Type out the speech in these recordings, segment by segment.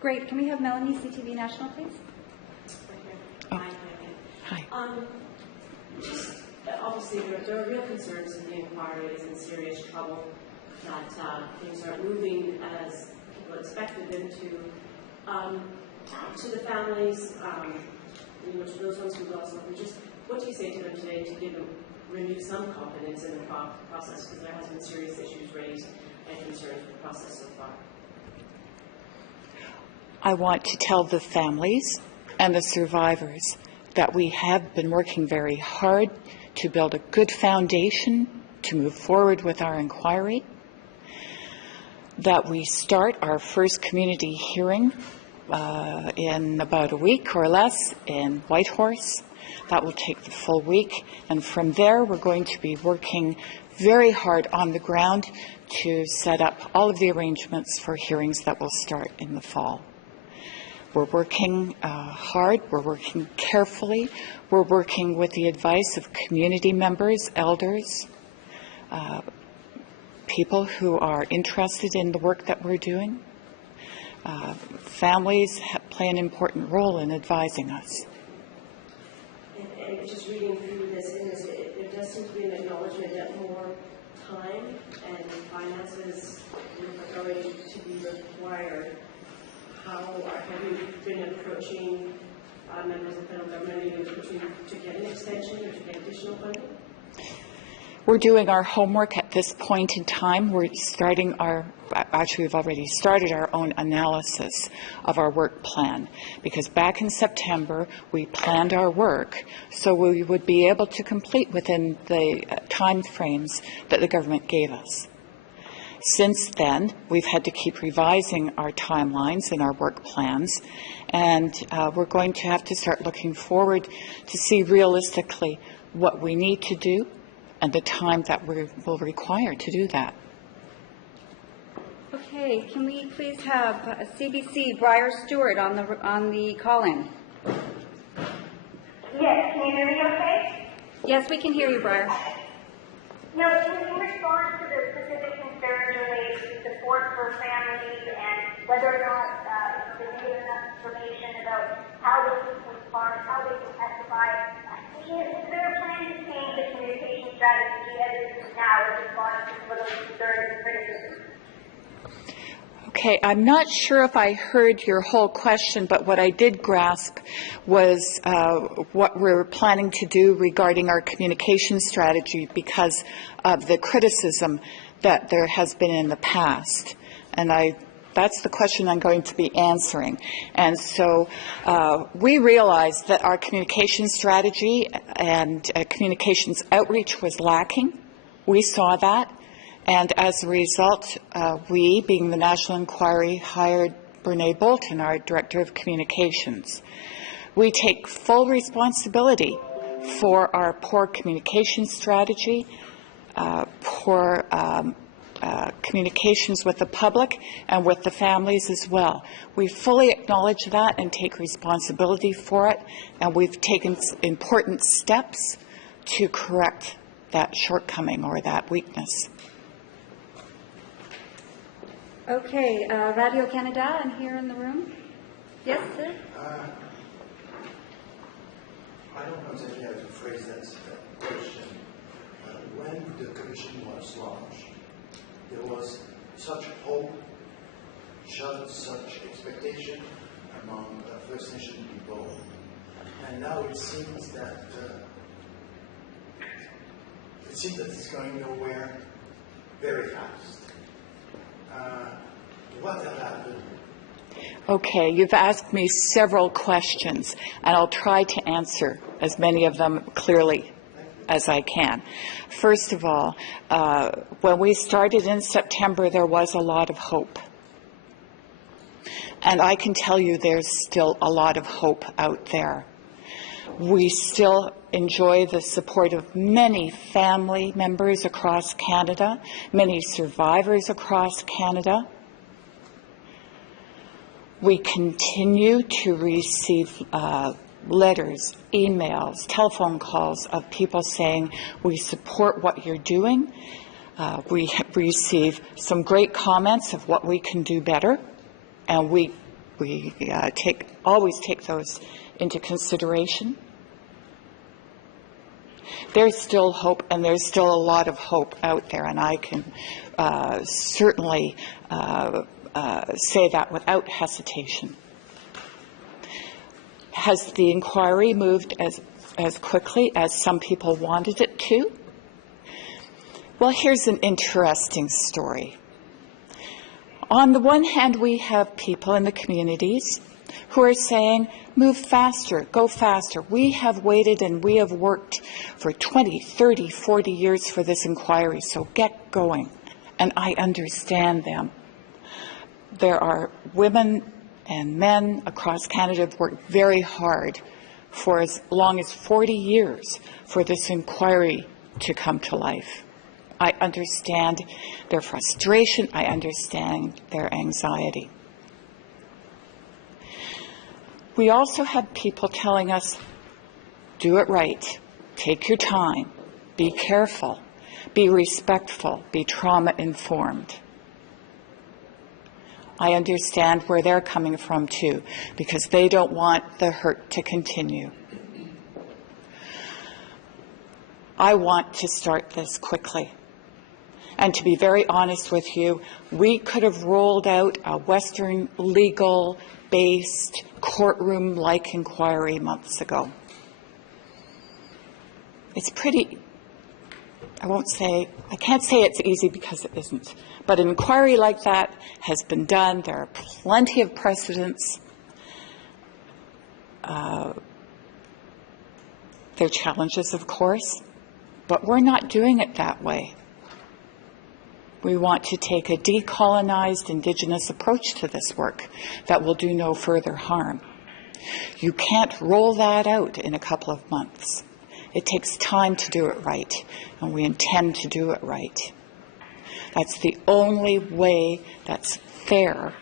Great. Can we have Melanie, CTV National, please? Oh. Hi. Just obviously there are real concerns in the inquiry. It's in serious trouble, that things aren't moving as people expected them to the families, to those ones who lost something. Just what do you say to them today to give them renew some confidence in the process, because there has been serious issues raised and concerns with the process so far? I want to tell the families and the survivors that we have been working very hard to build a good foundation to move forward with our inquiry, that we start our first community hearing in about a week or less in Whitehorse. That will take the full week, and from there we're going to be working very hard on the ground to set up all of the arrangements for hearings that will start in the fall. We're working hard, we're working carefully, we're working with the advice of community members, elders, people who are interested in the work that we're doing. Families play an important role in advising us. And just reading through this, there does seem to be an acknowledgement that more time and finances are going to be required. How have you been approaching members of the federal government? Are you approaching to get an extension or to get additional funding? We're doing our homework at this point in time. We're starting actually we've already started our own analysis of our work plan, because back in September we planned our work so we would be able to complete within the time frames that the government gave us. Since then, we've had to keep revising our timelines and our work plans, and we're going to have to start looking forward to see realistically what we need to do and the time that we will require to do that. Okay, can we please have CBC Briar Stewart on the call-in? Yes, can you hear me okay? Yes, we can hear you, Briar. No, in response to the specific concerns related to support for families and whether or not they give enough information about how they can respond, how they can testify, is there a plan to change the communication strategy as it is now in response to some of those concerns and criticism? Okay, I'm not sure if I heard your whole question, but what I did grasp was what we're planning to do regarding our communication strategy because of the criticism that there has been in the past. And that's the question I'm going to be answering. And so we realized that our communication strategy and communications outreach was lacking. We saw that. And as a result, we, being the National Inquiry, hired Brene Bolton, our Director of Communications. We take full responsibility for our poor communication strategy, poor communications with the public and with the families as well. We fully acknowledge that and take responsibility for it, and we've taken important steps to correct that shortcoming or that weakness. Okay, Radio Canada, and here in the room. Yes, sir? I don't know exactly how to phrase that question. When the commission was launched, there was such hope, such expectation among First Nation people, and now it seems that it's going nowhere very fast. What has happened? Okay, you've asked me several questions, and I'll try to answer as many of them clearly as I can. First of all, when we started in September, there was a lot of hope. And I can tell you there's still a lot of hope out there. We still enjoy the support of many family members across Canada, many survivors across Canada. We continue to receive letters, emails, telephone calls of people saying, we support what you're doing. We receive some great comments of what we can do better, and we We always take those into consideration. There's still hope, and there's still a lot of hope out there, and I can certainly say that without hesitation. Has the inquiry moved as quickly as some people wanted it to? Well, here's an interesting story. On the one hand, we have people in the communities who are saying, move faster, go faster. We have waited and we have worked for 20, 30, 40 years for this inquiry, so get going. And I understand them. There are women and men across Canada who've worked very hard for as long as 40 years for this inquiry to come to life. I understand their frustration. I understand their anxiety. We also have people telling us, do it right, take your time, be careful, be respectful, be trauma-informed. I understand where they're coming from too, because they don't want the hurt to continue. I want to start this quickly. And to be very honest with you, we could have rolled out a Western legal-based courtroom-like inquiry months ago. It's pretty, I can't say it's easy because it isn't, but an inquiry like that has been done. There are plenty of precedents. There are challenges, of course, but we're not doing it that way. We want to take a decolonized Indigenous approach to this work that will do no further harm. You can't roll that out in a couple of months. It takes time to do it right, and we intend to do it right. That's the only way that's fair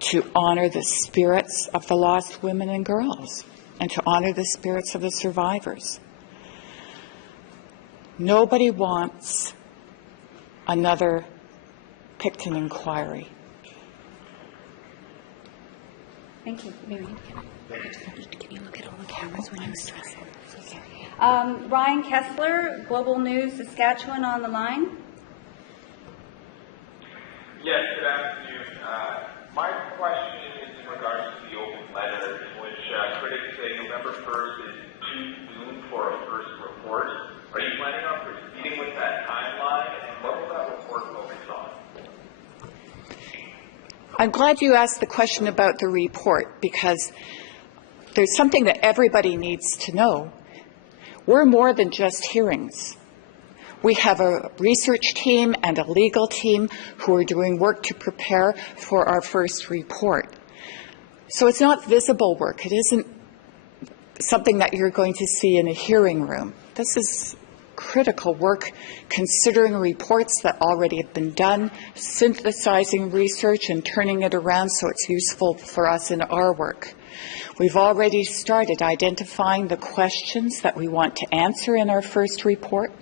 to honor the spirits of the lost women and girls and to honor the spirits of the survivors. Nobody wants another Picton inquiry. Thank you, Marion. Can you look at all the cameras when I'm stressing? Ryan Kessler, Global News, Saskatchewan, on the line. Yes, good afternoon. My question is in regards to the open letter, in which critics say November 1st is too soon for a first report. Are you planning on proceeding with that timeline, and what will that report focus on? I'm glad you asked the question about the report, because there's something that everybody needs to know. We're more than just hearings. We have a research team and a legal team who are doing work to prepare for our first report. So it's not visible work. It isn't something that you're going to see in a hearing room. This is critical work, considering reports that already have been done, synthesizing research and turning it around so it's useful for us in our work. We've already started identifying the questions that we want to answer in our first report.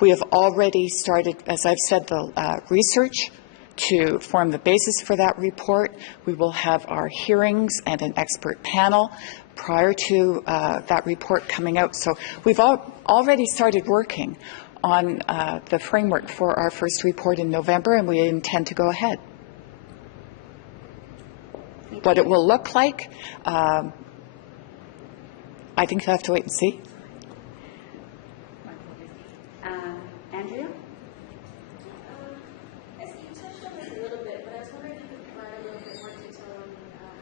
We have already started, as I've said, the research to form the basis for that report. We will have our hearings and an expert panel prior to that report coming out. So we've already started working on the framework for our first report in November, and we intend to go ahead. What it will look like, I think you'll have to wait and see. Andrea? I see you touched on this a little bit, but I was wondering if you could provide a little bit more detail on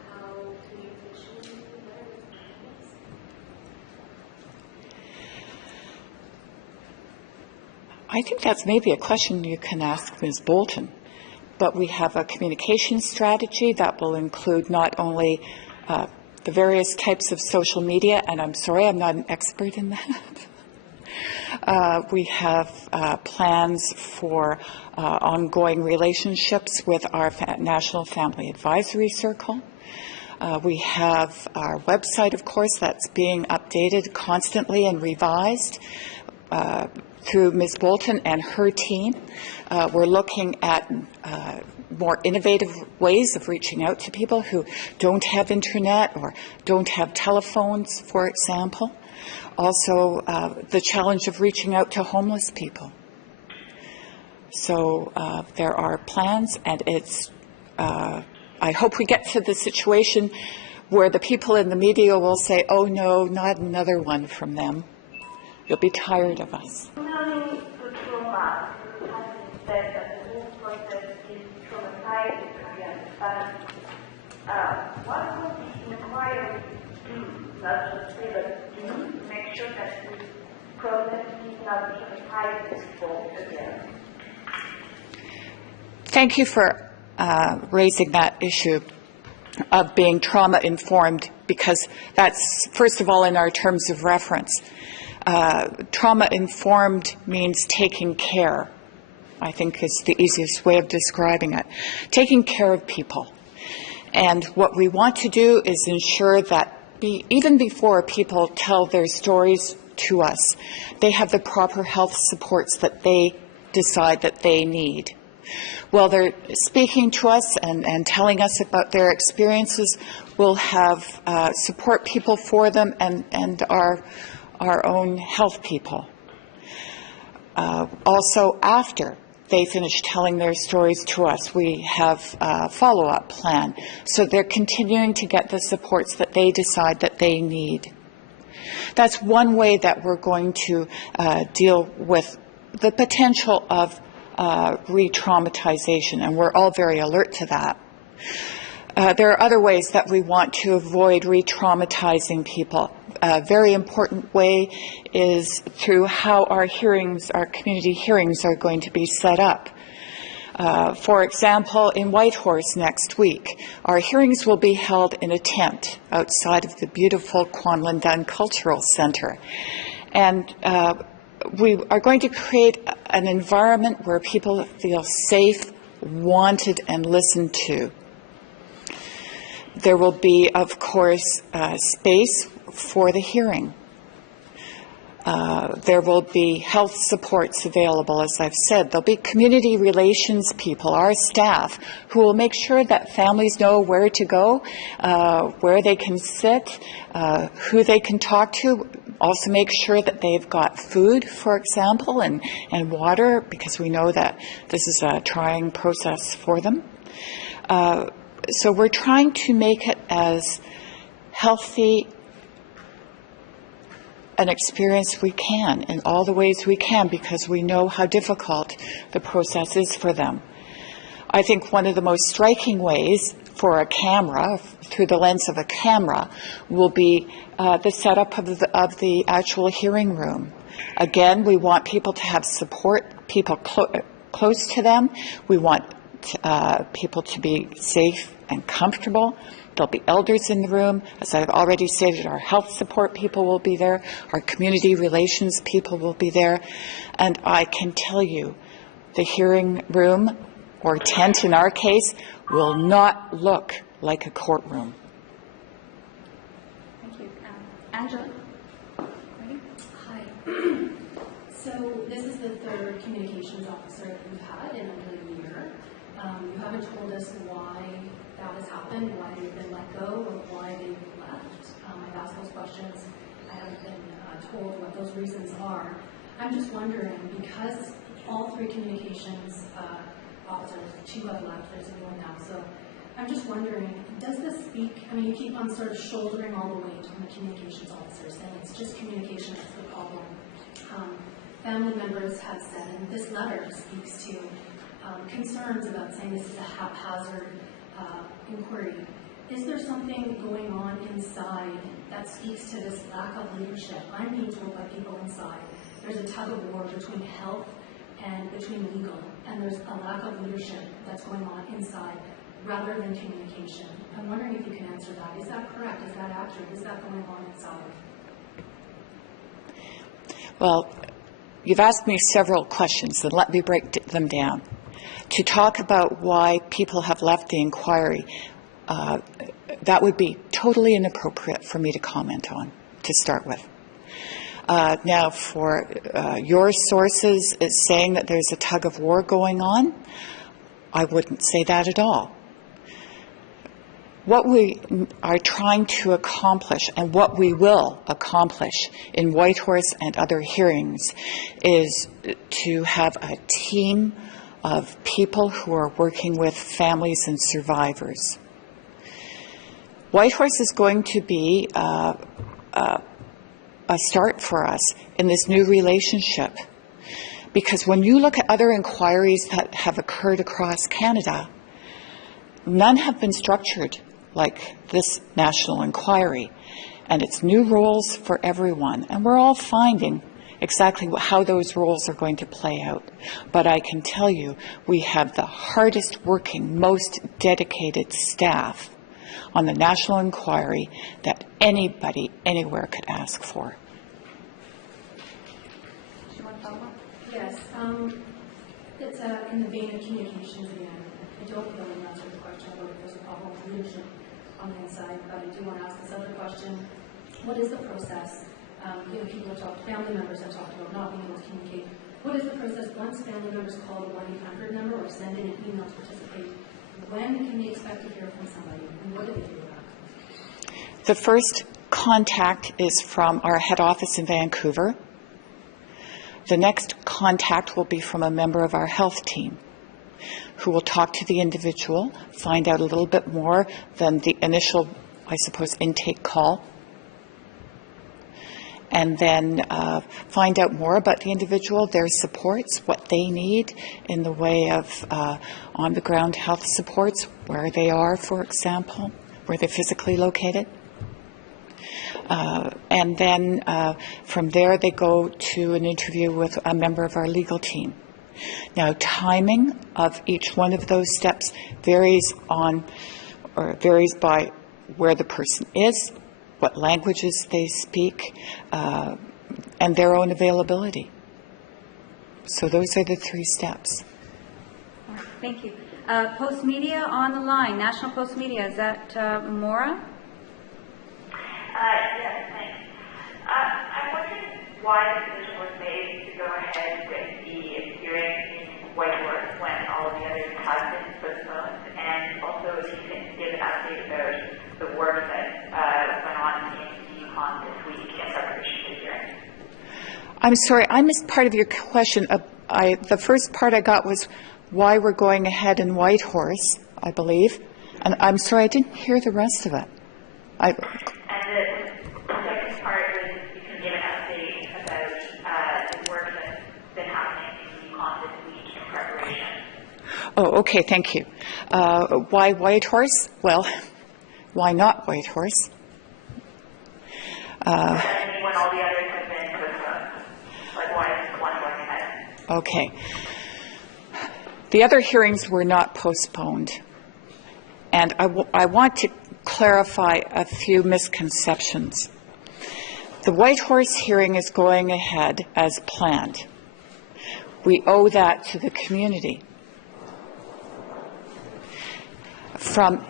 how communication better with I think that's maybe a question you can ask Ms. Bolton. But we have a communication strategy that will include not only the various types of social media, and I'm sorry, I'm not an expert in that. We have plans for ongoing relationships with our National Family Advisory Circle. We have our website, of course, that's being updated constantly and revised through Ms. Bolton and her team. We're looking at more innovative ways of reaching out to people who don't have internet or don't have telephones, for example. Also, the challenge of reaching out to homeless people. So there are plans, and I hope we get to the situation where the people in the media will say, oh no, not another one from them. You'll be tired of us. Learning through trauma has been said that the whole process is traumatizing, I understand. What will the inquiry do? Not just say, but do to make sure that this process is not traumatizing people again? Thank you for raising that issue of being trauma-informed, because that's, first of all, in our terms of reference. Trauma-informed means taking care, I think is the easiest way of describing it. Taking care of people. And what we want to do is ensure that even before people tell their stories to us, they have the proper health supports that they decide that they need. While they're speaking to us and telling us about their experiences, we'll have support people for them and our own health people. Also, after they finish telling their stories to us, we have a follow-up plan, so they're continuing to get the supports that they decide that they need. That's one way that we're going to deal with the potential of re-traumatization, and we're all very alert to that. There are other ways that we want to avoid re-traumatizing people. A very important way is through how our hearings, our community hearings, are going to be set up. For example, in Whitehorse next week, our hearings will be held in a tent outside of the beautiful Kwanlin Dun Cultural Centre. And we are going to create an environment where people feel safe, wanted, and listened to. There will be, of course, space for the hearing. There will be health supports available, as I've said. There'll be community relations people, our staff, who will make sure that families know where to go, where they can sit, who they can talk to. Also make sure that they've got food, for example, and water, because we know that this is a trying process for them. So we're trying to make it as healthy an experience we can in all the ways we can, because we know how difficult the process is for them. I think one of the most striking ways for a camera, through the lens of a camera, will be the setup of the actual hearing room. Again, we want people to have support, people close to them. We want people to be safe and comfortable. There'll be elders in the room. As I've already stated, our health support people will be there. Our community relations people will be there. And I can tell you, the hearing room, or tent in our case, will not look like a courtroom. Thank you. Angela? Ready? Hi. So this is the third communications officer that you've had in under a year. You haven't told us why that has happened, why they've been let go, or why they've left. I've asked those questions. I haven't been told what those reasons are. I'm just wondering, because all three communications officers, two have left, there's a new one now, so I'm just wondering, does this speak, I mean, you keep on sort of shouldering all the weight on the communications officers, saying it's just communication that's the problem. Family members have said, and this letter speaks to concerns about saying this is a haphazard inquiry. Is there something going on inside that speaks to this lack of leadership? I'm being told by people inside there's a tug of war between health and between legal, and there's a lack of leadership that's going on inside rather than communication. I'm wondering if you can answer that. Is that correct? Is that accurate? Is that going on inside? Well, you've asked me several questions, and let me break them down. To talk about why people have left the inquiry, that would be totally inappropriate for me to comment on, to start with. Now, for your sources saying that there's a tug of war going on, I wouldn't say that at all. What we are trying to accomplish and what we will accomplish in Whitehorse and other hearings is to have a team of people who are working with families and survivors. Whitehorse is going to be a start for us in this new relationship, because when you look at other inquiries that have occurred across Canada, none have been structured like this national inquiry, and it's new roles for everyone, and we're all finding exactly how those roles are going to play out. But I can tell you, we have the hardest working, most dedicated staff on the national inquiry that anybody anywhere could ask for. Yes, it's in the vein of communications again. I don't really answer the question about if there's a problem with leadership on the inside, but I do want to ask this other question. What is the process? People have talked, family members have talked about not being able to communicate. What is the process once family members call the 1-800 number or send in an email to participate? When can they expect to hear from somebody, and what do they do about it? The first contact is from our head office in Vancouver. The next contact will be from a member of our health team who will talk to the individual, find out a little bit more than the initial, I suppose, intake call, and then find out more about the individual, their supports, what they need in the way of on-the-ground health supports, where they are, for example, where they're physically located. And then from there they go to an interview with a member of our legal team. Now, timing of each one of those steps varies by where the person is, what languages they speak, and their own availability. So those are the 3 steps. Thank you. Post Media on the line, National Post Media, is that Maura? Yes, thanks. I'm wondering why the decision was made to go ahead with the hearing in Whitehorse when all of the others have been postponed, and also if you can give an update about the work that went on in the Yukon this week in preparation for the hearing. I'm sorry, I missed part of your question. The first part I got was why we're going ahead in Whitehorse, I believe. And I'm sorry, I didn't hear the rest of it. And the second part was if you can give an update about the work that's been happening in the Yukon this week in preparation. Oh, okay, thank you. Why Whitehorse? Well, why not Whitehorse? When all the others have been postponed, like why is one going ahead? Okay. The other hearings were not postponed. And I want to clarify a few misconceptions. The Whitehorse hearing is going ahead as planned. We owe that to the community. From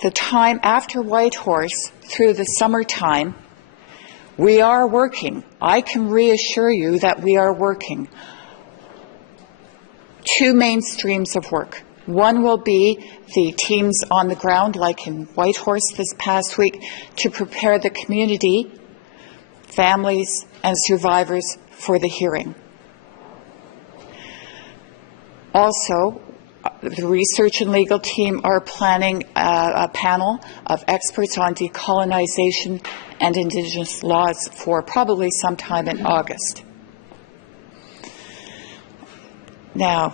the time after Whitehorse through the summertime, we are working. I can reassure you that we are working. 2 main streams of work. One will be the teams on the ground, like in Whitehorse this past week, to prepare the community, families, and survivors for the hearing. Also, the research and legal team are planning a panel of experts on decolonization and Indigenous laws for probably sometime in August. Now,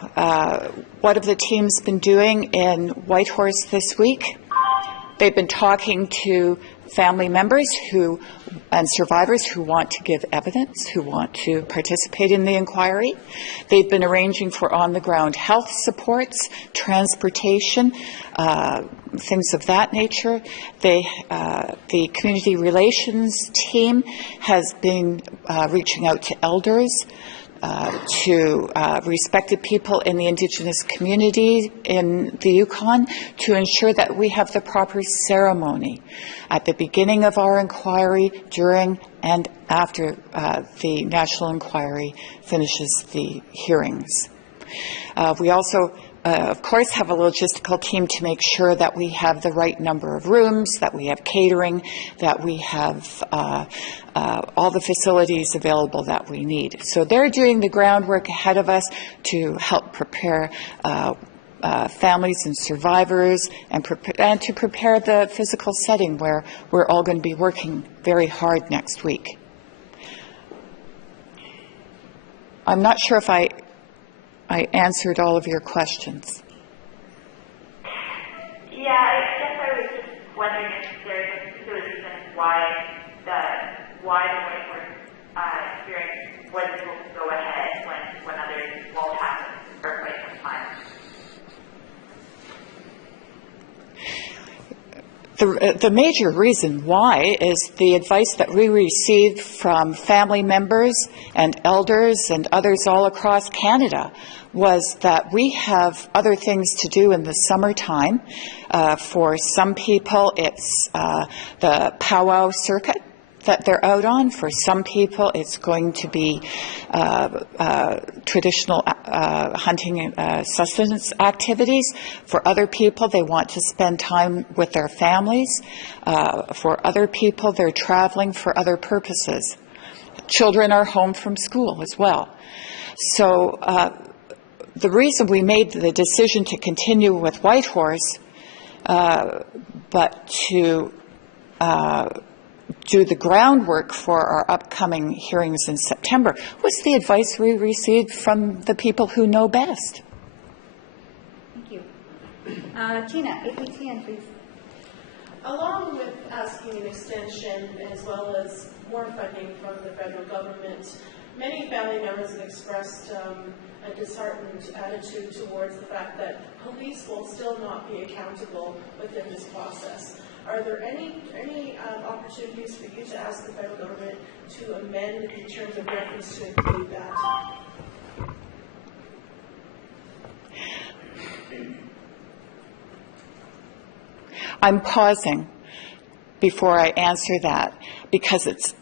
what have the teams been doing in Whitehorse this week? They've been talking to family members and survivors who want to give evidence, who want to participate in the inquiry. They've been arranging for on-the-ground health supports, transportation, things of that nature. The community relations team has been reaching out to elders, to respected people in the Indigenous community in the Yukon to ensure that we have the proper ceremony at the beginning of our inquiry, during and after the national inquiry finishes the hearings. We also of course, have a logistical team to make sure that we have the right number of rooms, that we have catering, that we have all the facilities available that we need. So they're doing the groundwork ahead of us to help prepare families and survivors and to prepare the physical setting where we're all going to be working very hard next week. I'm not sure if I answered all of your questions. Yeah, I guess I was just wondering if there was a reason why the White Horse experience was able to go ahead when others won't happen for quite some time. The major reason why is the advice that we received from family members and elders and others all across Canada was that we have other things to do in the summertime. For some people, it's the powwow circuit that they're out on. For some people, it's going to be traditional hunting and sustenance activities. For other people, they want to spend time with their families. For other people, they're traveling for other purposes. Children are home from school as well. So the reason we made the decision to continue with Whitehorse, but to do the groundwork for our upcoming hearings in September was the advice we received from the people who know best. Thank you. Tina, APTN, please. Along with asking an extension as well as more funding from the federal government, many family members have expressed a disheartened attitude towards the fact that police will still not be accountable within this process. Are there any opportunities for you to ask the federal government to amend the terms of reference to include that? I'm pausing before I answer that because it's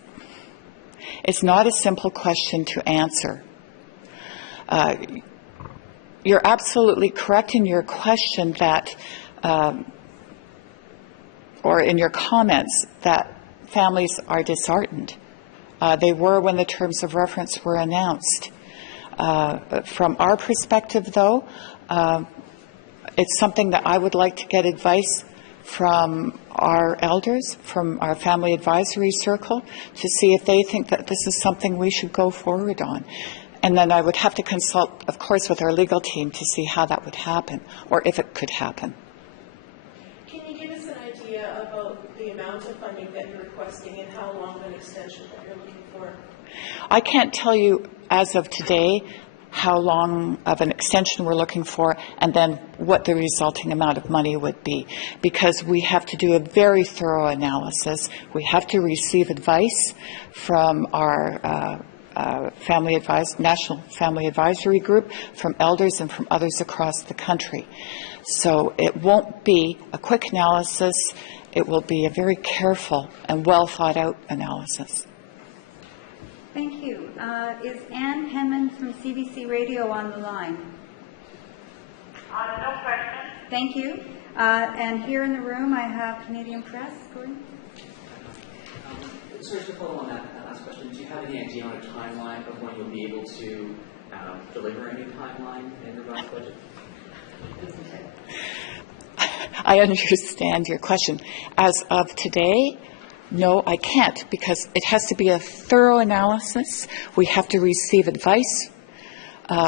not a simple question to answer. You're absolutely correct in your question that or in your comments that families are disheartened. They were when the terms of reference were announced. From our perspective, though, it's something that I would like to get advice from our elders, from our family advisory circle, to see if they think that this is something we should go forward on. And then I would have to consult, of course, with our legal team to see how that would happen, or if it could happen. Can you give us an idea about the amount of funding that you're requesting and how long of an extension that you're looking for? I can't tell you as of today how long of an extension we're looking for and then what the resulting amount of money would be, because we have to do a very thorough analysis. We have to receive advice from our National Family Advisory Group, from elders and from others across the country. So it won't be a quick analysis. It will be a very careful and well thought out analysis. Thank you. Is Ann Henman from CBC Radio on the line? No question. Thank you. And here in the room, I have Canadian Press. Gordon? Sorry to follow on that last question. Do you have any idea on a timeline of when you'll be able to deliver any timeline in regards to budget? I understand your question. As of today, no, I can't, because it has to be a thorough analysis. We have to receive advice.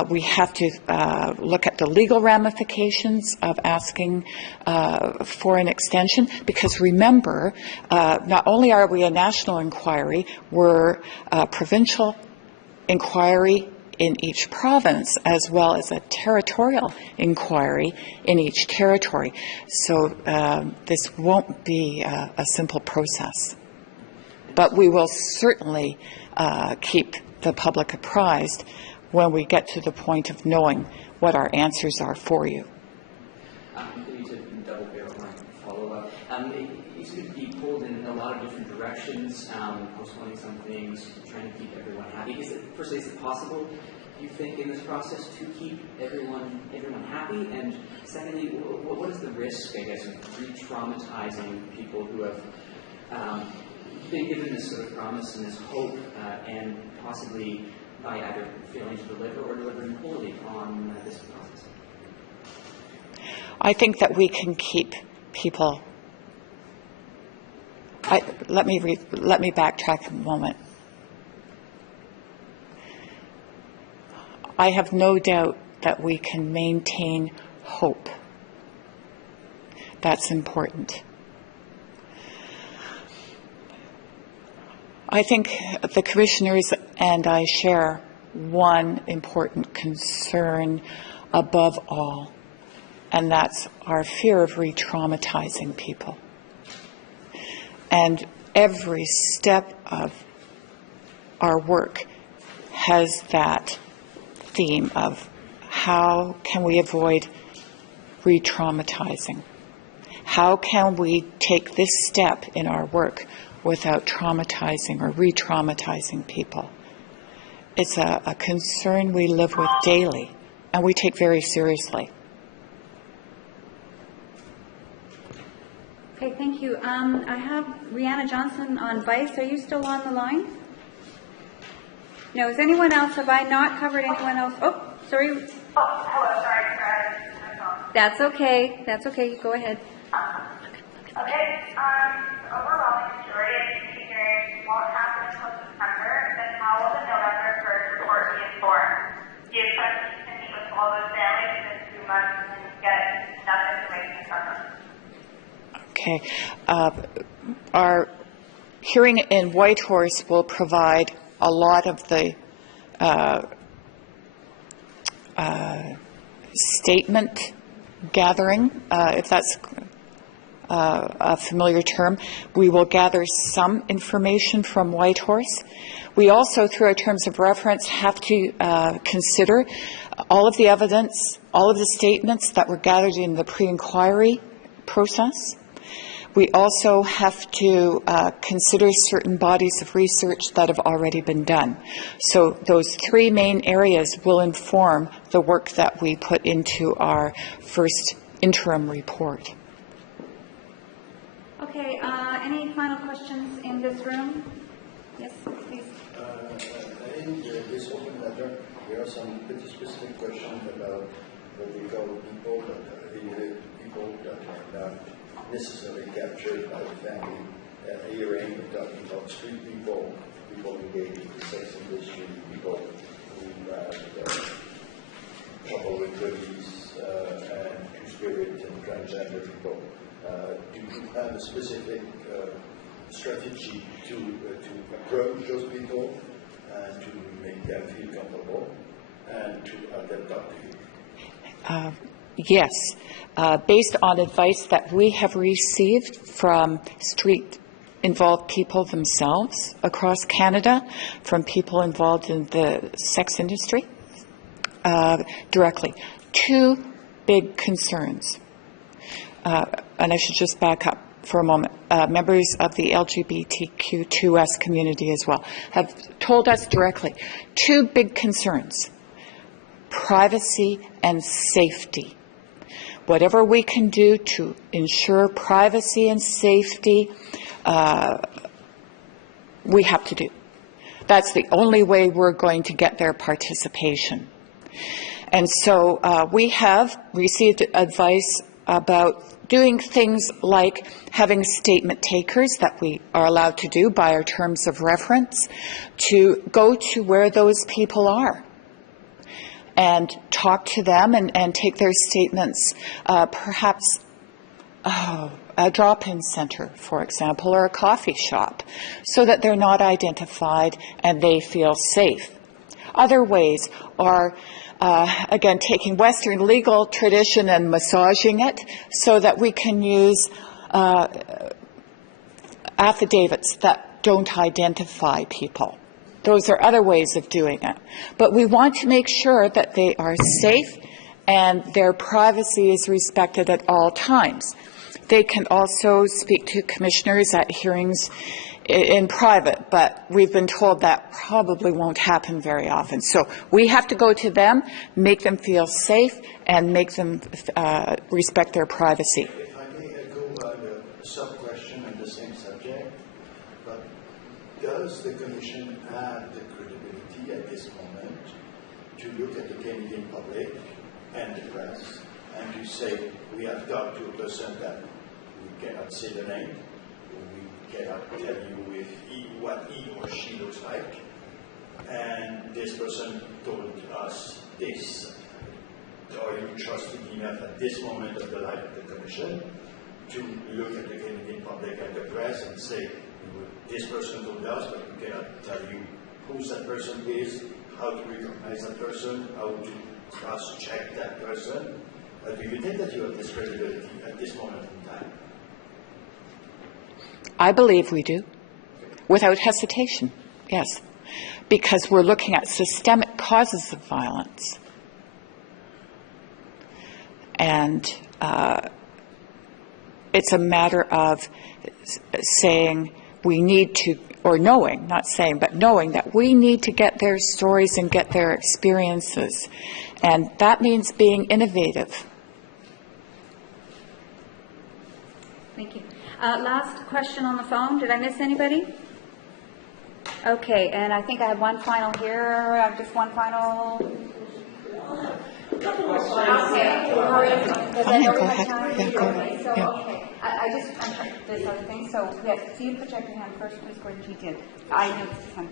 We have to look at the legal ramifications of asking for an extension, because remember, not only are we a national inquiry, we're a provincial inquiry in each province, as well as a territorial inquiry in each territory. So this won't be a simple process. But we will certainly keep the public apprised when we get to the point of knowing what our answers are for you. Maybe to double barrel my follow-up. It's going to be pulled in a lot of different directions, postponing some things, trying to keep everyone happy. Firstly, is it possible you think, in this process to keep everyone happy? And secondly, what is the risk, I guess, of re-traumatizing people who have been given this sort of promise and this hope, and possibly by either failing to deliver or delivering poorly on this process? I think that we can keep people. Let me backtrack a moment. I have no doubt that we can maintain hope. That's important. I think the commissioners and I share one important concern above all, and that's our fear of re-traumatizing people. And every step of our work has that theme of how can we avoid re-traumatizing? How can we take this step in our work without traumatizing or re-traumatizing people? It's a concern we live with daily and we take very seriously. Okay, thank you. I have Rihanna Johnson on Vice. Are you still on the line? No, is anyone else? Have I not covered anyone else? Oh, sorry. Oh, hello, sorry. That's okay. That's okay. Go ahead. Okay, the overwhelming majority of hearing won't happen until September, then how will the November 1st report be informed? Do you expect to meet with all those families within 2 months and get enough information from them? Okay. Our hearing in Whitehorse will provide a lot of the statement gathering, if that's a familiar term. We will gather some information from Whitehorse. We also, through our terms of reference, have to consider all of the evidence, all of the statements that were gathered in the pre-inquiry process. We also have to consider certain bodies of research that have already been done. So those three main areas will inform the work that we put into our first interim report. Okay, any final questions in this room? Yes, please. In this open letter, there are some pretty specific questions about what we call people that are not necessarily captured by the family. Hearing, we're talking about street people, people engaged in the sex industry, people who have trouble with police, and two-spirit and transgender people. Do you have a specific strategy to approach those people and to make them feel comfortable and to have them talk to you? Yes, based on advice that we have received from street-involved people themselves across Canada, from people involved in the sex industry, directly. Two big concerns, and I should just back up for a moment. Members of the LGBTQ2S community as well have told us directly two big concerns: privacy and safety. Whatever we can do to ensure privacy and safety, we have to do. That's the only way we're going to get their participation. And so we have received advice about doing things like having statement takers that we are allowed to do by our terms of reference, to go to where those people are and talk to them and take their statements, perhaps a drop-in center, for example, or a coffee shop, so that they're not identified and they feel safe. Other ways are, again, taking Western legal tradition and massaging it so that we can use affidavits that don't identify people. Those are other ways of doing it. But we want to make sure that they are safe and their privacy is respected at all times. They can also speak to commissioners at hearings in private, but we've been told that probably won't happen very often. So we have to go to them, make them feel safe, and make them respect their privacy. If I may echo the sub-question on the same subject, but does the Commission have the credibility at this moment to look at the Canadian public and the press and to say, we have talked to a person that we cannot say the name, we cannot tell you what he or she looks like, and this person told us this. Are you trusted enough at this moment of the life of the Commission to look at the Canadian public and the press and say, this person told us, but we cannot tell you who that person is, how to recognize that person, how to cross-check that person? Do you think that you have this credibility at this moment in time? I believe we do, without hesitation, yes, because we're looking at systemic causes of violence. And it's a matter of saying we need to, or knowing, not saying, but knowing that we need to get their stories and get their experiences. And that means being innovative. Thank you. Last question on the phone. Did I miss anybody? Okay, and I think I have one final here. Just one final. Okay. Fine, go ahead. Yeah, go ahead. So, Yeah. okay. I just, I'm sorry, this other thing. So, yes, so you put your hand first, please, Gordon, you did. I noticed some.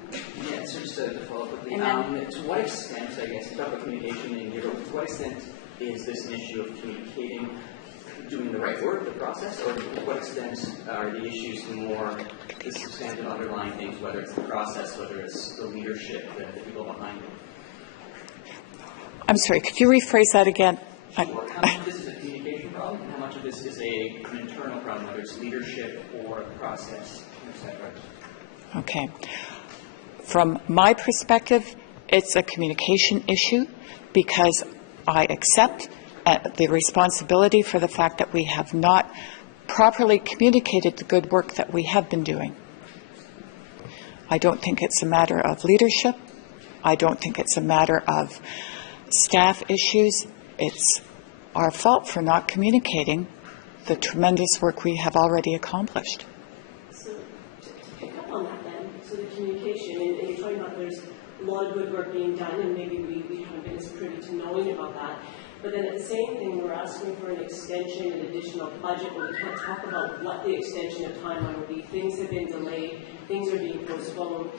Yeah, so just to follow up quickly, And then- to what extent, I guess, you talk about communication in Europe, to what extent is this an issue of communicating, doing the right work, the process, or to what extent are the issues more the substantive underlying things, whether it's the process, whether it's the leadership, the people behind it? I'm sorry, could you rephrase that again? How much of this is a communication problem, and how much of this is an internal problem, whether it's leadership or the process, etc.? Okay. From my perspective, it's a communication issue because I accept the responsibility for the fact that we have not properly communicated the good work that we have been doing. I don't think it's a matter of leadership. I don't think it's a matter of staff issues. It's our fault for not communicating the tremendous work we have already accomplished. So to pick up on that then, so the communication, and you're talking about there's a lot of good work being done, and maybe we haven't been as privy to knowing about that. But then at the same thing, we're asking for an extension, an additional budget, but we can't talk about what the extension of timeline will be. Things have been delayed, things are being postponed.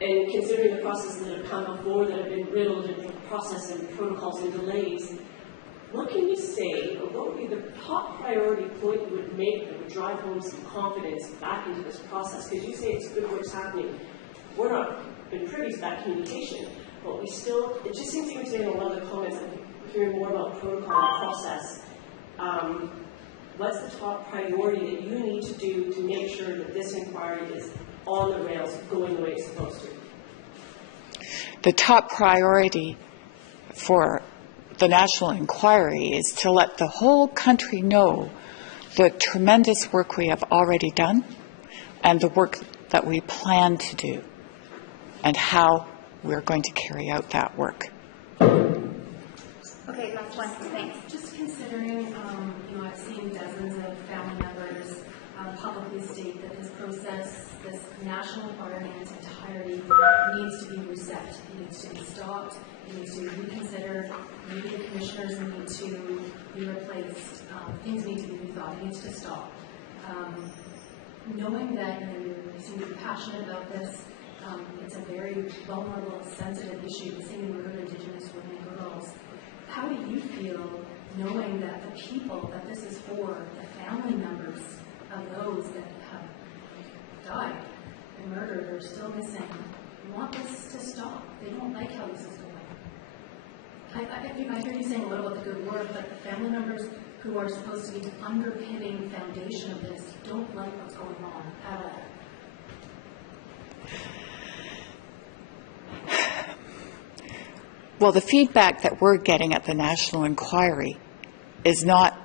And considering the processes that have come before that have been riddled in process and protocols and delays, what can you say, or what would be the top priority point you would make that would drive home some confidence back into this process? Because you say it's good work's happening. We're not been privy to that communication, but we still, it just seems to me today in a lot of the comments, I'm hearing more about protocol and process. What's the top priority that you need to do to make sure that this inquiry is on the rails, going the way it's supposed to? The top priority for the national inquiry is to let the whole country know the tremendous work we have already done and the work that we plan to do and how we're going to carry out that work. Okay, last one. Thanks. Just considering, I've seen dozens of family members publicly state that this process, this national inquiry in its entirety, needs to be reset. It needs to be stopped. It needs to be reconsidered. Maybe the commissioners need to be replaced. Things need to be rethought. It needs to stop. Knowing that you seem to be passionate about this, it's a very vulnerable, sensitive issue, the same with Indigenous women and girls. How do you feel knowing that the people that this is for, the family members of those that have died and murdered or still missing, want this to stop? They don't like how this is going. I hear you saying a little about the good work, but the family members who are supposed to be the underpinning foundation of this don't like what's going on at all. Well, the feedback that we're getting at the national inquiry is not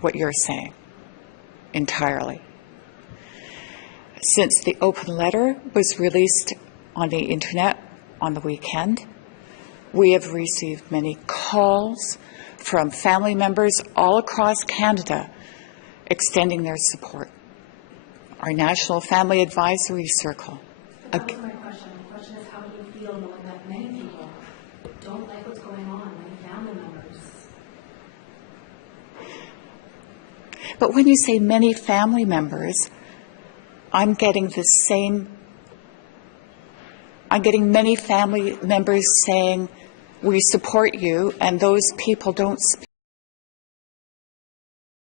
what you're saying entirely. Since the open letter was released on the internet on the weekend, we have received many calls from family members all across Canada extending their support. Our National Family Advisory Circle. But that was my question. The question is, how do you feel knowing that many people don't like what's going on, many family members? But when you say many family members, I'm getting many family members saying, we support you, and those people don't